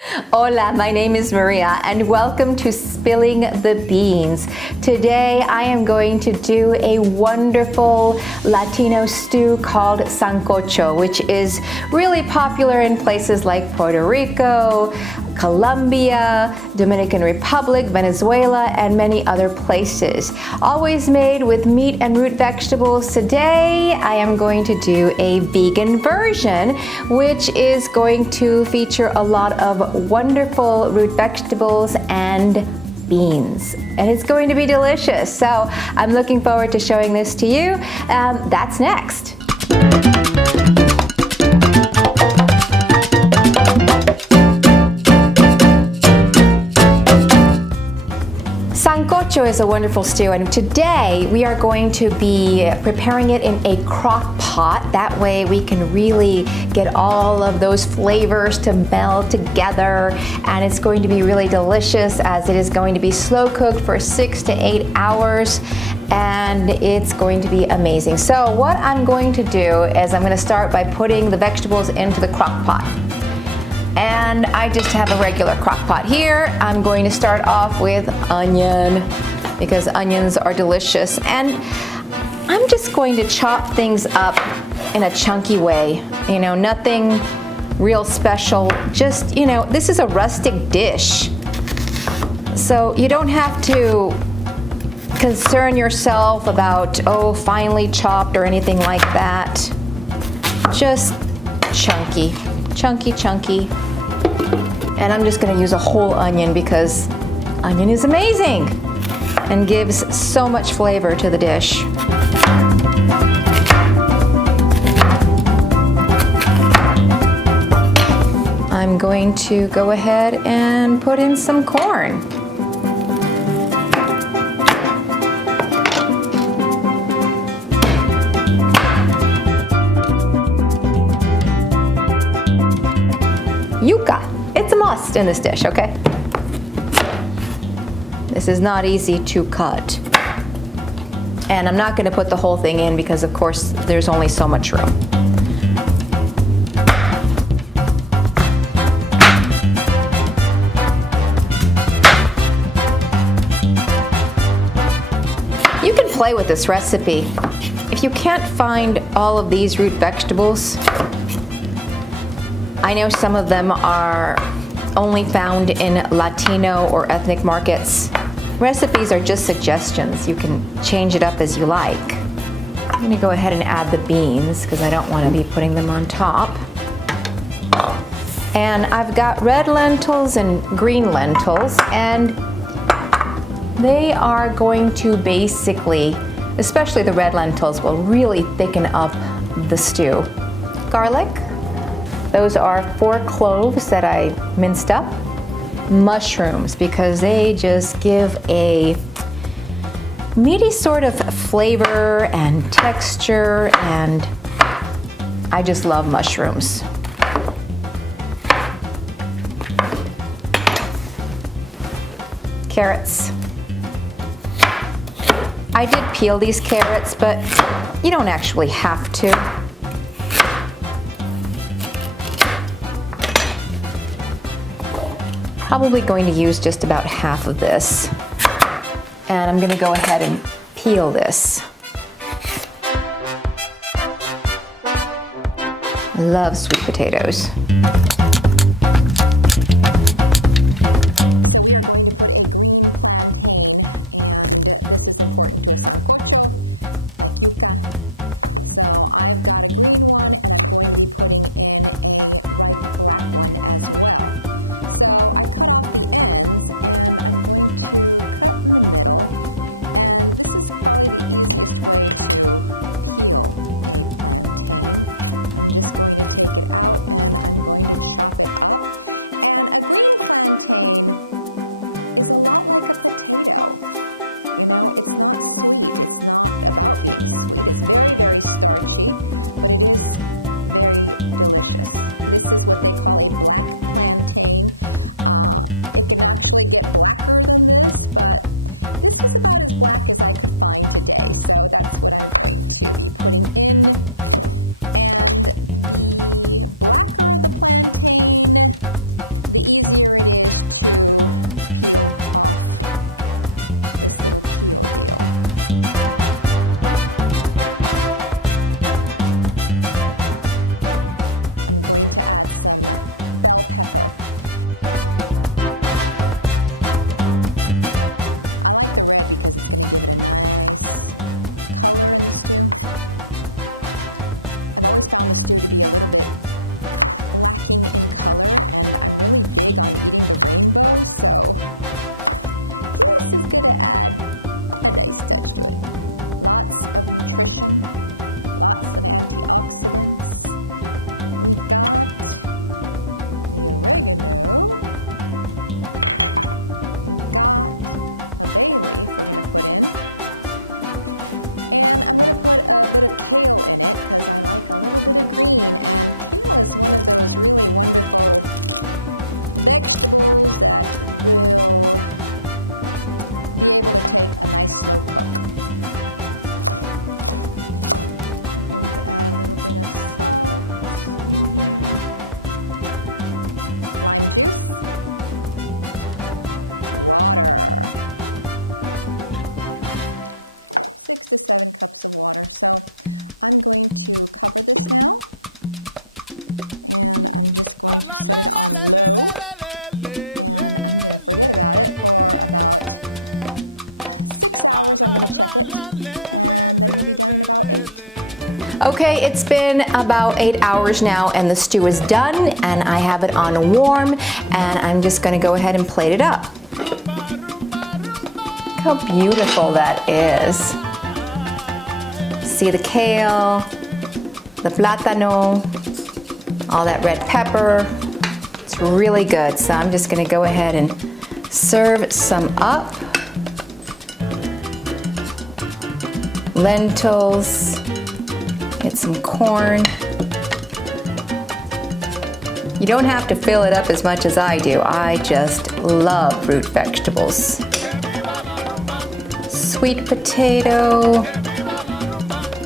Hola, my name is Maria and welcome to Spilling the Beans. Today I am going to do a wonderful Latino stew called Sancocho, which is really popular in places like Puerto Rico, Colombia, Dominican Republic, Venezuela, and many other places. Always made with meat and root vegetables. Today I am going to do a vegan version, which is going to feature a lot of wonderful root vegetables and beans, and it's going to be delicious. So I'm looking forward to showing this to you. That's next. Sancocho is a wonderful stew, and today we are going to be preparing it in a crock pot. That way we can really get all of those flavors to meld together, and it's going to be really delicious as it is going to be slow cooked for 6 to 8 hours, and it's going to be amazing. So what I'm going to do is I'm going to start by putting the vegetables into the crock pot. And I just have a regular crock pot here. I'm going to start off with onion because onions are delicious. And I'm just going to chop things up in a chunky way. You know, nothing real special. Just, you know, this is a rustic dish. So you don't have to concern yourself about, oh, finely chopped or anything like that. Just chunky. Chunky. And I'm just going to use a whole onion because onion is amazing and gives so much flavor to the dish. I'm going to go ahead and put in some corn. Yuca. It's a must in this dish, okay? This is not easy to cut. And I'm not going to put the whole thing in because, of course, there's only so much room. You can play with this recipe. If you can't find all of these root vegetables, I know some of them are only found in Latino or ethnic markets. Recipes are just suggestions. You can change it up as you like. I'm going to go ahead and add the beans because I don't want to be putting them on top. And I've got red lentils and green lentils, and they are going to basically, especially the red lentils, will really thicken up the stew. Garlic. Those are 4 cloves that I minced up. Mushrooms, because they just give a meaty sort of flavor and texture, and I just love mushrooms. Carrots. I did peel these carrots, but you don't actually have to. Probably going to use just about half of this. And I'm going to go ahead and peel this. I love sweet potatoes. Okay, it's been about 8 hours now and the stew is done and I have it on warm and I'm just gonna go ahead and plate it up. Look how beautiful that is. See the kale, the plátano, all that red pepper. It's really good. So I'm just gonna go ahead and serve some up. Lentils, get some corn. You don't have to fill it up as much as I do. I just love root vegetables. Sweet potato.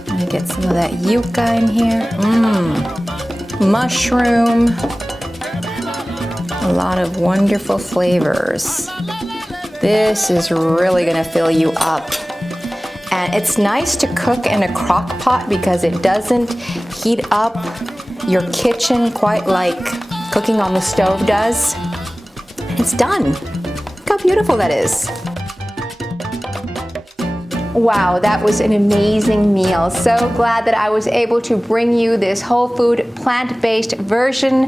Let me get some of that yuca in here. Mushroom. A lot of wonderful flavors. This is really gonna fill you up. And it's nice to cook in a crock pot because it doesn't heat up your kitchen quite like cooking on the stove does. And it's done. Look how beautiful that is. Wow, that was an amazing meal. So glad that I was able to bring you this whole food, plant-based version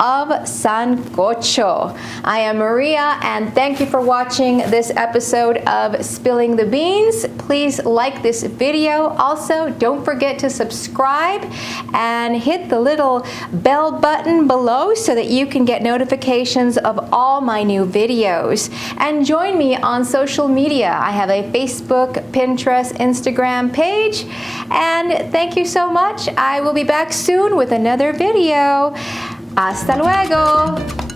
of Sancocho. I am Maria, and thank you for watching this episode of Spilling the Beans. Please like this video. Also, don't forget to subscribe and hit the little bell button below so that you can get notifications of all my new videos. And join me on social media. I have a Facebook, Pinterest, Instagram page. And thank you so much. I will be back soon with another video. Hasta luego.